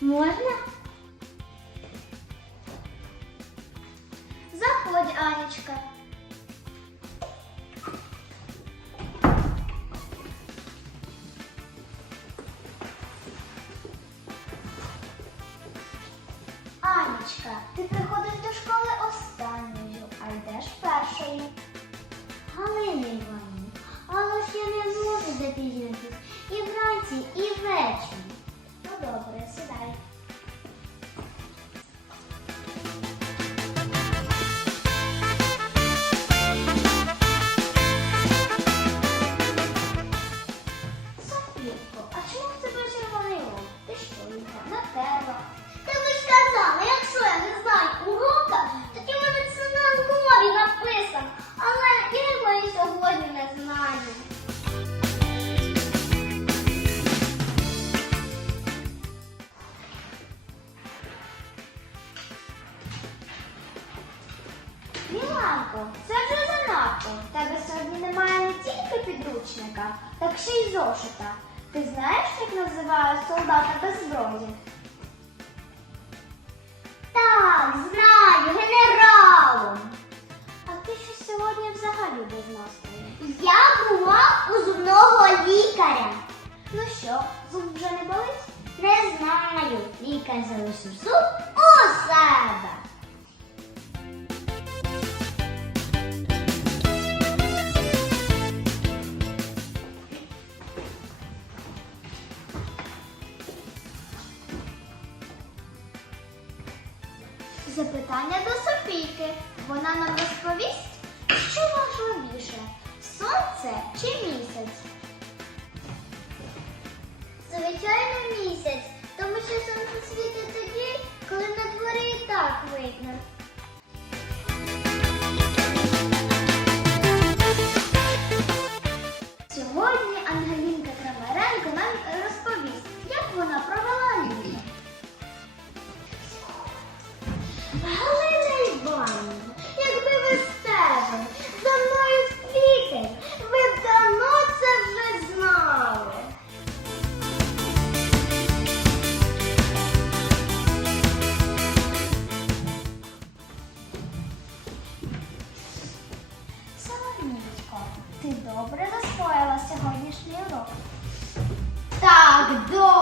Можна? Заходь, Анечка. Анечка, ти приходиш до школи останньою, а йдеш першою. Галина Іванівна, але ну ж я не можу запізнитись і вранці, і Міланко, це вже занадто. Тебе сьогодні немає не тільки підручника, так ще й зошита. Ти знаєш, як називають солдата без зброї? Так, знаю, генералом. А ти що сьогодні взагалі без настрою? Я була у зубного лікаря. Ну що, зуб вже не болить? Не знаю. Лікар залишив зуб у себе. Запитання до Софійки. Вона нам розповість, що важливіше сонце чи Галина Іванівна, якби ви стежили за мною слідом, ви б давно це вже знали. Соломічко, ти добре засвоїла сьогоднішній урок? Так, добре.